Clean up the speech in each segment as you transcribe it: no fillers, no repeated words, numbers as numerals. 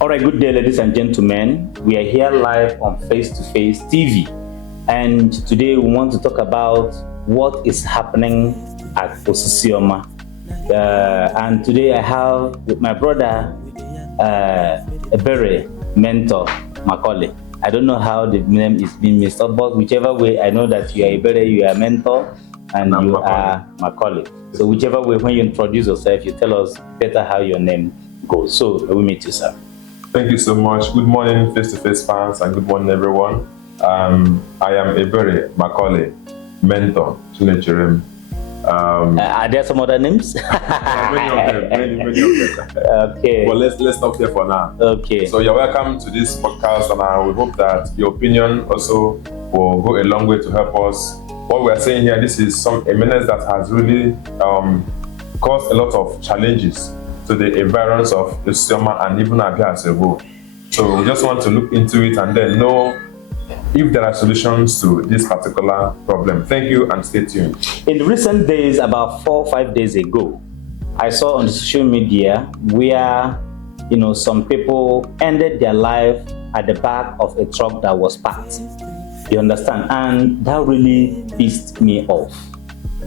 All right, good day, ladies and gentlemen. We are here live on Face to Face TV, and today we want to talk about what is happening at Osisioma. And today I have with my brother a very mentor, Macaulay. I don't know how the name is being mixed up, but whichever way, I know that you are Ebere, you are a mentor, and you are Macaulay. So whichever way, when you introduce yourself, you tell us better how your name goes. So we meet you, sir. Thank you so much. Good morning, face-to-face fans, and good morning, everyone. I am Ebere Macaulay, mentor, Chinecherem. Are there some other names? Many of them. Okay. But let's stop here for now. Okay. So you're welcome to this podcast, and we hope that your opinion also will go a long way to help us. What we are saying here, this is a menace that has really caused a lot of challenges to the environs of Osisioma and even Abia as a whole. So we just want to look into it and then know if there are solutions to this particular problem. Thank you and stay tuned. In recent days, about 4 or 5 days ago, I saw on the social media where some people ended their life at the back of a truck that was parked. You understand? And that really pissed me off.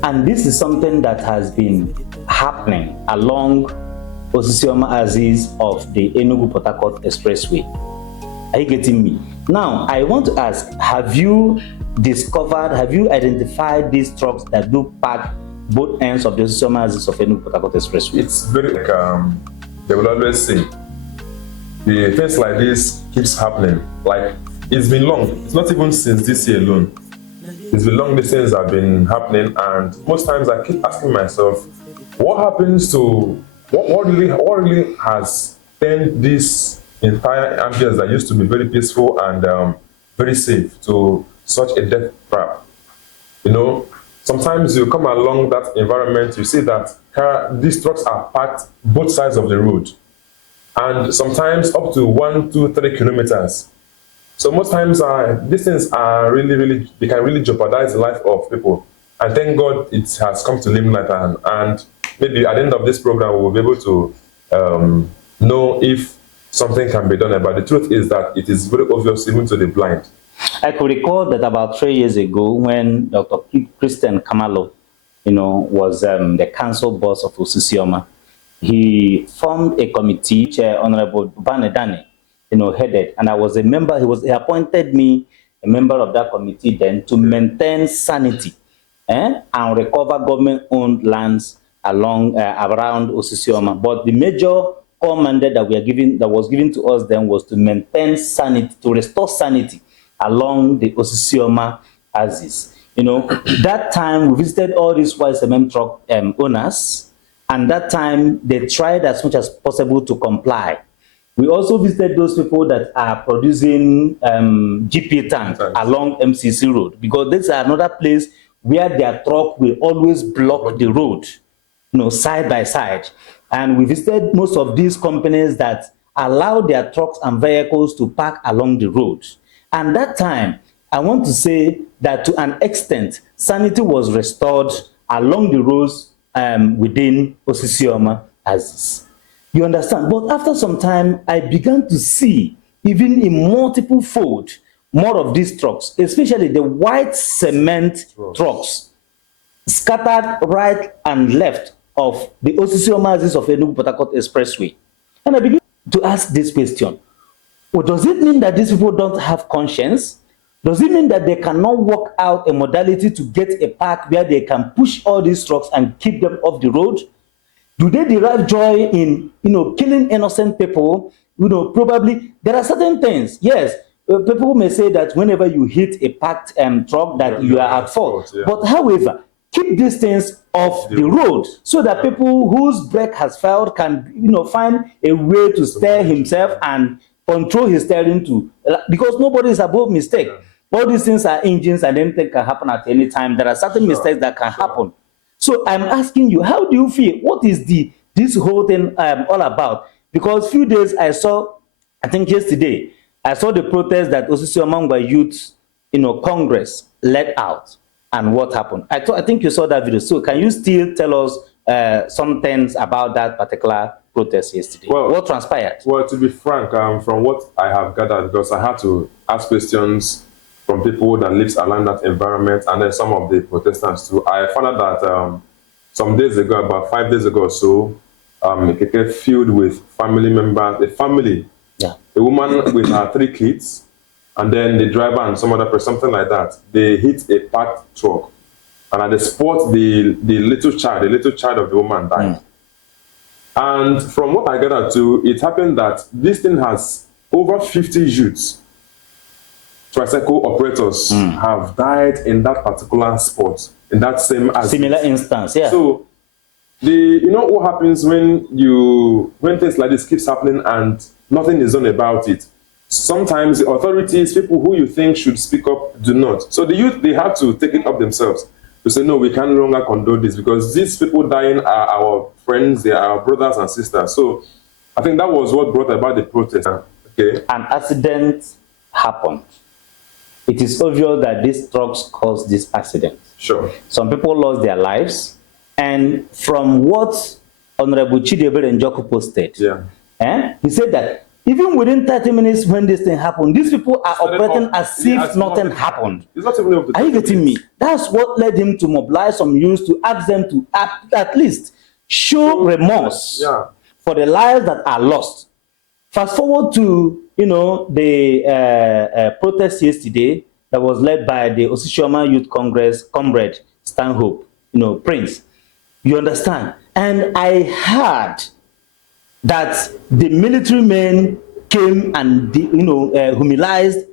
And this is something that has been happening along Osisioma axis of the Enugu Harcourt Expressway. Are you getting me? Now, I want to ask, have you identified these trucks that do park both ends of the Osisioma axis of Enugu Harcourt Expressway? It's very they will always say, the things like this keeps happening. Like, it's been long. It's not even since this year alone. It's been long, these things have been happening, and most times I keep asking myself, what happens to what really has turned this entire ambience that used to be very peaceful and very safe to such a death trap? Sometimes you come along that environment, you see that these trucks are parked both sides of the road, and sometimes up to 1, 2, 3 kilometers. So most times these things are really, they can really jeopardize the life of people. And thank God it has come to limelight, and maybe at the end of this program we'll be able to know if something can be done. But the truth is that it is very obvious even to the blind. I could recall that about 3 years ago, when Dr. Christian Kamalo, was the council boss of Osisioma, he formed a committee, Chair Honorable Banedane, headed, and I was a member. He appointed me a member of that committee then to maintain sanity and recover government-owned lands along around Osisioma. But the major core mandate that was given to us then was to maintain sanity, to restore sanity along the Osisioma axis. That time we visited all these white cement truck owners, and that time they tried as much as possible to comply. We also visited those people that are producing GP tanks along MCC Road, because this is another place where their truck will always block the road, side by side. And we visited most of these companies that allow their trucks and vehicles to park along the road. And that time, I want to say that to an extent, sanity was restored along the roads within Osisioma axis. You understand? But after some time, I began to see, even in multiple fold, more of these trucks, especially the white cement trucks, scattered right and left of the Osisioma axis of Enugu Harcourt Expressway. And I began to ask this question: well, does it mean that these people don't have conscience? Does it mean that they cannot work out a modality to get a park where they can push all these trucks and keep them off the road? Do they derive joy in, killing innocent people? Probably there are certain things. Yes, people may say that whenever you hit a parked truck that you are at fault. Yeah. But however, keep these things off the road so that people whose brake has failed can, find a way to steer himself and control his steering because nobody is above mistake. Yeah. All these things are engines, and anything can happen at any time. There are certain mistakes that can happen. So I'm asking you, how do you feel? What is this whole thing all about? Because few days I think yesterday, I saw the protest that Osisioma Youth, Congress led out, and what happened. I think you saw that video. So can you still tell us some things about that particular protest yesterday? Well, what transpired? Well, to be frank, from what I have gathered, because I had to ask questions from people that lives around that environment, and then some of the protestants too, I found out that some days ago, about 5 days ago or so, a keke filled with family members, a family, a woman with her 3 kids, and then the driver and some other person, something like that. They hit a packed truck, and at the spot, the little child of the woman died. And from what I gathered too, it happened that this thing has over 50 youths, tricycle operators, have died in that particular spot, in that similar instance. Yeah. So, you know what happens when things like this keeps happening and nothing is done about it? Sometimes the authorities, people who you think should speak up, do not. So the youth, they have to take it up themselves to say, no, we can no longer condone this, because these people dying are our friends, they are our brothers and sisters. So I think that was what brought about the protest. Okay. An accident happened. It is obvious that these trucks caused this accident. Sure. Some people lost their lives. And from what Honorable Chidebere Njoku posted, he said that even within 30 minutes when this thing happened, these people are operating as if nothing happened. It's not even Are you getting me? That's what led him to mobilize some youth to ask them to at least show remorse for the lives that are lost. Fast forward to, the protest yesterday that was led by the Osisioma Youth Congress comrade Stanhope, Prince. You understand? And I heard that the military men came and humiliated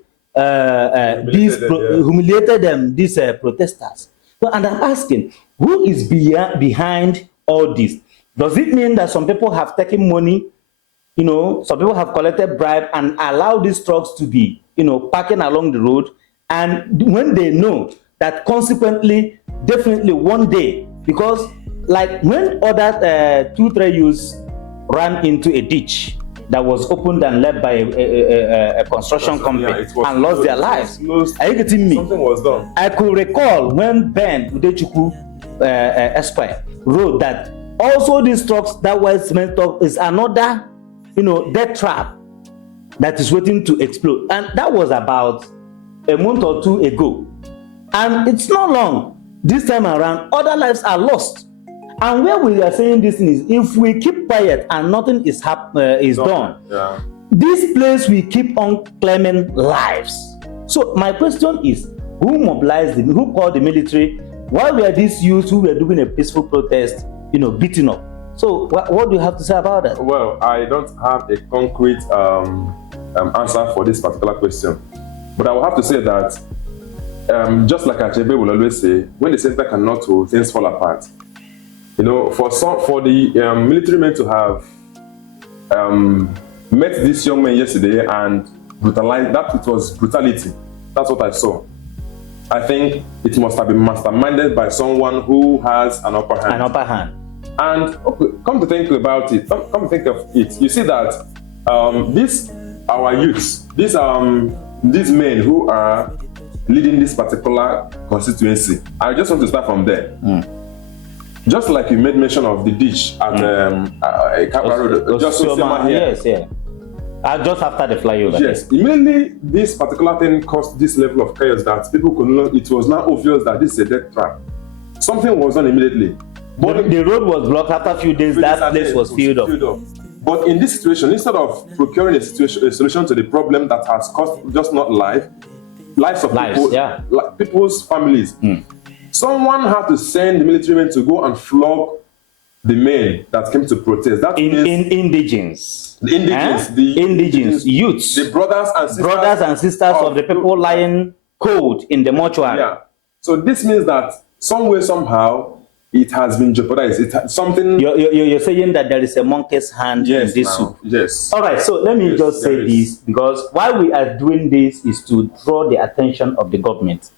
these protesters. So, and I'm asking, who is behind all this? Does it mean that some people have taken money, some people have collected bribe and allowed these trucks to be, parking along the road, and when they know that consequently, definitely one day, because like when other 2-3 youths ran into a ditch that was opened and led by a construction company and lost their lives. Are you getting me? Something was done. I could recall when Ben Udechukwu Esquire wrote that also these trucks, that white cement truck, is another, death trap that is waiting to explode. And that was about a month or 2 ago. And it's not long. This time around, other lives are lost. And where we are saying this is, if we keep quiet and nothing is done, this place will keep on claiming lives. So my question is, who mobilized them? Who called the military? Why were these youths who were doing a peaceful protest, beaten up? So what do you have to say about that? Well, I don't have a concrete answer for this particular question, but I will have to say that just like Achebe will always say, when the center cannot hold, things fall apart. For the military men to have met this young man yesterday and brutalized, that it was brutality. That's what I saw. I think it must have been masterminded by someone who has an upper hand. An upper hand. And come to think about it, come to think of it, you see that our youths, these men who are leading this particular constituency, I just want to start from there. Just like you made mention of the ditch at Capra Road, just here. Yes, yeah. Just after the flyover. Yes, immediately this particular thing caused this level of chaos that people could know. It was now obvious that this is a death trap. Something was done immediately. But the road was blocked. After a few days, that place was filled up. But in this situation, instead of procuring a solution to the problem that has caused just not lives of people, people's families, someone had to send the military men to go and flog the men that came to protest. That indigents. The indigents. The indigents, youths. The brothers and sisters of the people lying cold in the mortuary. Yeah. So this means that some way, somehow, it has been jeopardized. You're saying that there is a monkey's hand in this soup. Yes. All right, so let me just say this, because why we are doing this is to draw the attention of the government.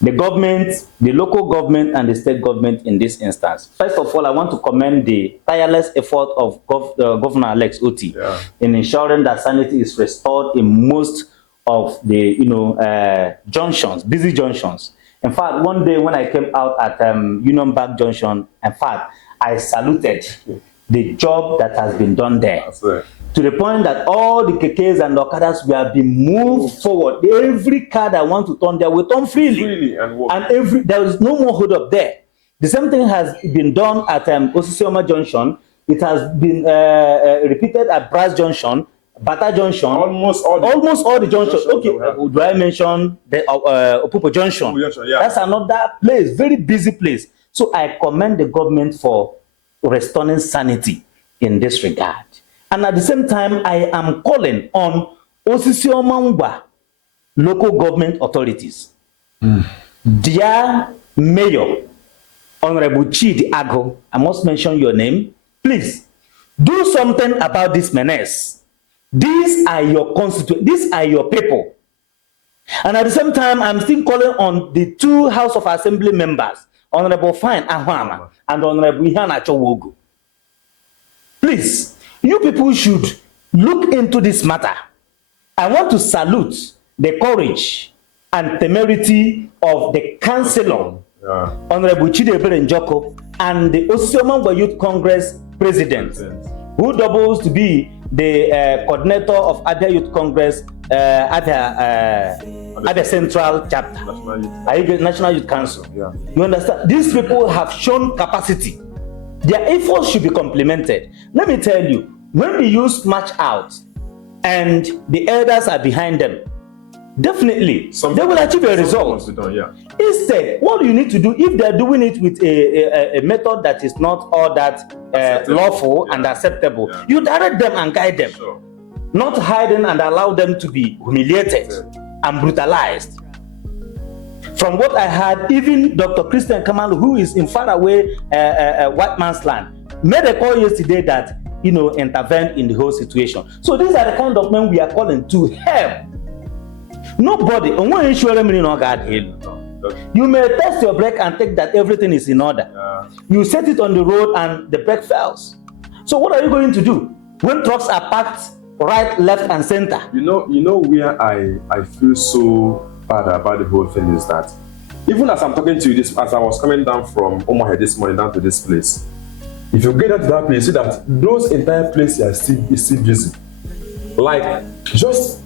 The government, the local government and the state government in this instance. First of all, I want to commend the tireless effort of Governor Alex Oti in ensuring that sanity is restored in most of the junctions, busy junctions. In fact, one day when I came out at Union Bank Junction, in fact, I saluted the job that has been done there. That's right. To the point that all the kekes and okadas were being moved forward. Every car that wants to turn there will turn freely. And there is no more hold up there. The same thing has been done at Osisioma Junction. It has been repeated at Brass Junction, Bata Junction. Almost all the junctions. Okay, do I mention the Opupo Junction? Yeah. That's another place, very busy place. So I commend the government for restoring sanity in this regard. And at the same time, I am calling on Osisioma local government authorities. Dear Mayor, Honorable Chidi Ago, I must mention your name. Please, do something about this menace. These are your constituents. These are your people. And at the same time, I'm still calling on the two House of Assembly members, Honorable Fine Ahwama and Honorable Ihana Chowogu. Please, you people should look into this matter. I want to salute the courage and temerity of the councillor, Honorable Chidebere Njoko, and the Osisioma Youth Congress president, who doubles to be the coordinator of Abia Youth Congress at the Central Chapter, National Youth Council. Yeah. You understand? These people have shown capacity. Their efforts should be complemented. Let me tell you, when we use match out and the elders are behind them, definitely they will achieve a result. Instead, what you need to do, if they're doing it with a method that is not all that lawful and acceptable, you direct them and guide them, not hiding and allow them to be humiliated and brutalized. From what I heard, even Dr. Christian Kamalu, who is in faraway white man's land, made a call yesterday that, intervene in the whole situation. So these are the kind of men we are calling to help. Nobody, you may test your brake and think that everything is in order. You set it on the road and the brake fails. So what are you going to do when trucks are parked right, left, and center? You know where I feel so bad about the whole thing is that even as I'm talking to you, as I was coming down from Omaha this morning down to this place, if you get down to that place, you see that those entire places are still busy. Like, just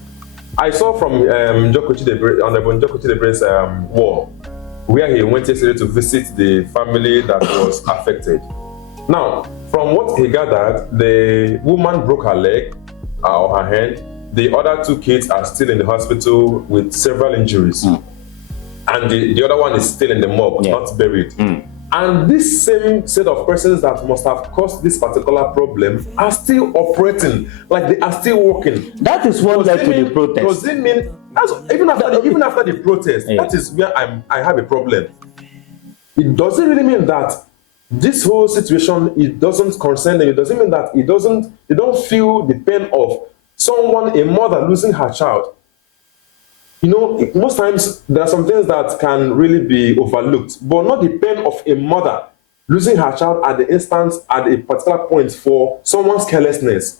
I saw from Honorable Njoko Chidebre's wall, where he went yesterday to visit the family that was affected. Now, from what he gathered, the woman broke her leg or her hand. The other two kids are still in the hospital with several injuries. And the other one is still in the morgue, not buried. And this same set of persons that must have caused this particular problem are still operating, like they are still working. That is what led to the protest. Does it mean, even after the protest, that is where I have a problem. It doesn't really mean that this whole situation, it doesn't concern them. It doesn't mean that they don't feel the pain of someone, a mother losing her child. Most times there are some things that can really be overlooked, but not the pain of a mother losing her child at the instance, at a particular point for someone's carelessness.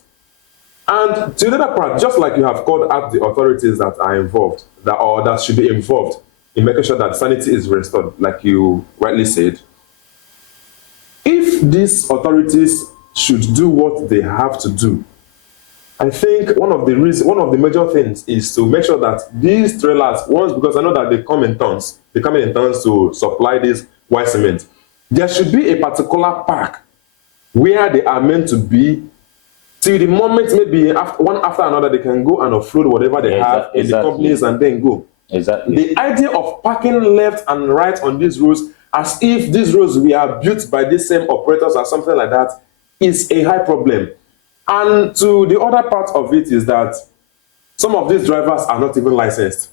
And to the other part, just like you have called out the authorities that are involved, that should be involved in making sure that sanity is restored, like you rightly said, if these authorities should do what they have to do, I think one of the major things is to make sure that these trailers, because I know that they come in tons to supply this white cement. There should be a particular park where they are meant to be, till the moment maybe one after another they can go and offload whatever they have in the companies and then go. Exactly. The idea of parking left and right on these roads as if these roads were built by the same operators or something like that is a high problem. And to the other part of it is that some of these drivers are not even licensed.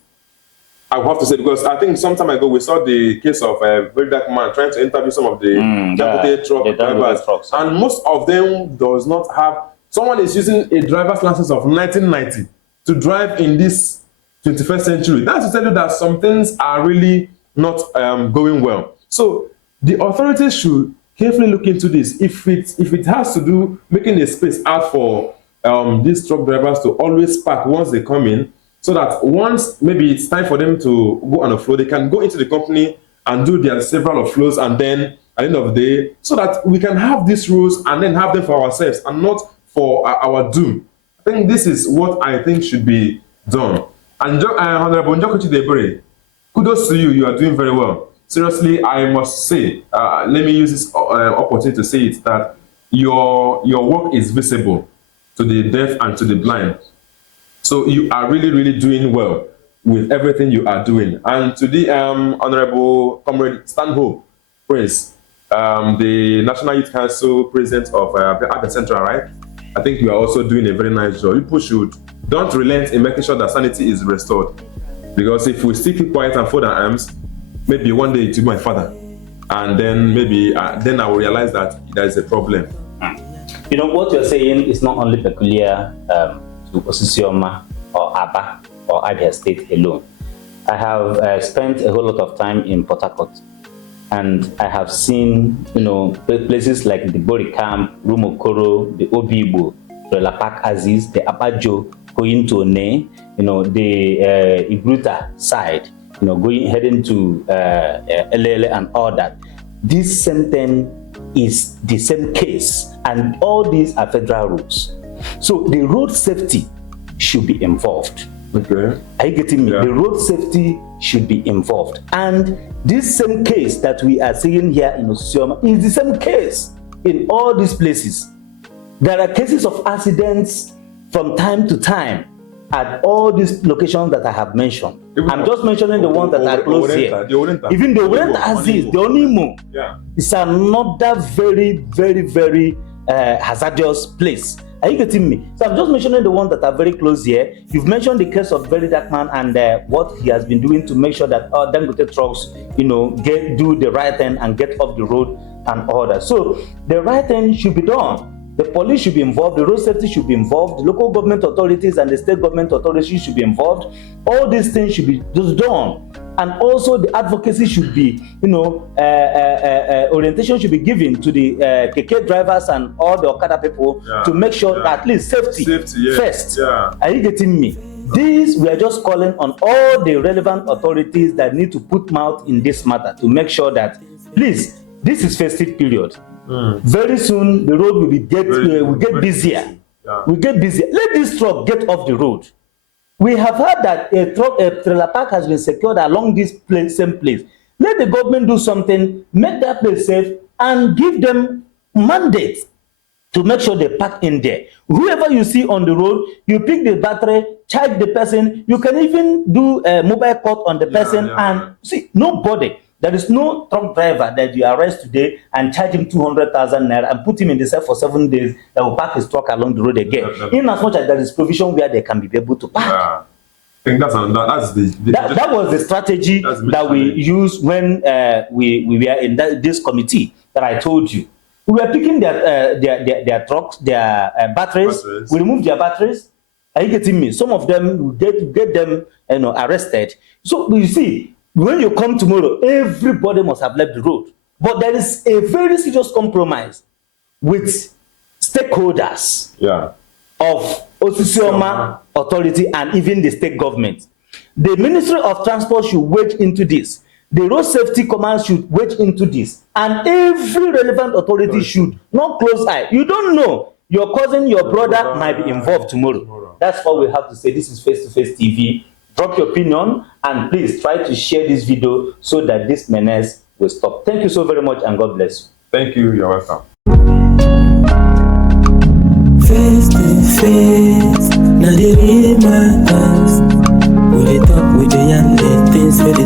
I will have to say, because I think some time ago we saw the case of a very dark man trying to interview some of the truck drivers, and most of them does not have. Someone is using a driver's license of 1990 to drive in this 21st century. That's to tell you that some things are really not going well. So the authorities should carefully look into this. If it has to do making a space out for these truck drivers to always park once they come in, so that once maybe it's time for them to go on a floor, they can go into the company and do their several offloads and then at the end of the day, so that we can have these rules and then have them for ourselves and not for our doom. I think this is what I think should be done. And Honorable Njoku Chidebere, kudos to you. You are doing very well. Seriously, I must say, let me use this opportunity to say it, that your work is visible to the deaf and to the blind. So you are really, really doing well with everything you are doing. And to the Honorable Comrade Stanhope Prince, the National Youth Council President of Abia Central, right? I think you are also doing a very nice job. People don't relent in making sure that sanity is restored. Because if we still keep quiet and fold our arms, maybe one day it will be my father. And then maybe then I will realize that there is a problem. You know, what you're saying is not only peculiar to Osisioma or Aba or Abia State alone. I have spent a whole lot of time in Port Harcourt, and I have seen, you know, places like the Bori Camp, Rumokoro, the Obibo, the Lapak Aziz, the Abajo, going to One, you know, the Igruta side, you know, heading to Elele and all that. This same thing is the same case, and all these are federal rules. So the road safety should be involved. Okay. Are you getting me? Yeah. The road safety should be involved. And this same case that we are seeing here in Osisioma is the same case in all these places. There are cases of accidents from time to time at all these locations that I have mentioned. I'm just mentioning the ones that are close here. Even the Orenta Aziz, the Onimo, is another very, very, very hazardous place. Are you getting me? So I'm just mentioning the ones that are very close here. You've mentioned the case of Very Dark Man and what he has been doing to make sure that Dangote trucks, you know, do the right thing and get off the road and all that. So the right thing should be done. The police should be involved, the road safety should be involved, the local government authorities and the state government authorities should be involved. All these things should be just done. And also the advocacy should be, you know, orientation should be given to the KK drivers and all the Okada people to make sure that at least safety first. Yeah. Are you getting me? These, we are just calling on all the relevant authorities that need to put mouth in this matter to make sure that, please, this is festive period. Very soon the road will get busier. Yeah. We get busier. Let this truck get off the road. We have heard that a trailer park has been secured along this same place. Let the government do something, make that place safe, and give them mandate to make sure they park in there. Whoever you see on the road, you pick the battery, charge the person. You can even do a mobile court on the person and see nobody. There is no truck driver that you arrest today and charge him 200,000 naira and put him in the cell for 7 days that will park his truck along the road again. In as much as there is provision where they can be able to park. I think that was the strategy that we used when we were in this committee that I told you. We were picking their trucks, their batteries. We removed their batteries. Are you getting me? Some of them, we get them, you know, arrested. So you see, when you come tomorrow, everybody must have left the road. But there is a very serious compromise with stakeholders of Osisioma Authority and even the state government. The Ministry of Transport should wedge into this. The Road Safety Command should wedge into this. And every relevant authority should not close eye. You don't know. Your cousin, your brother might be involved tomorrow. That's all we have to say. This is Face to Face TV. Drop your opinion and please try to share this video so that this menace will stop. Thank you so very much and God bless you. Thank you. You're welcome. Face to face, now they read my eyes. We talk with the young things for the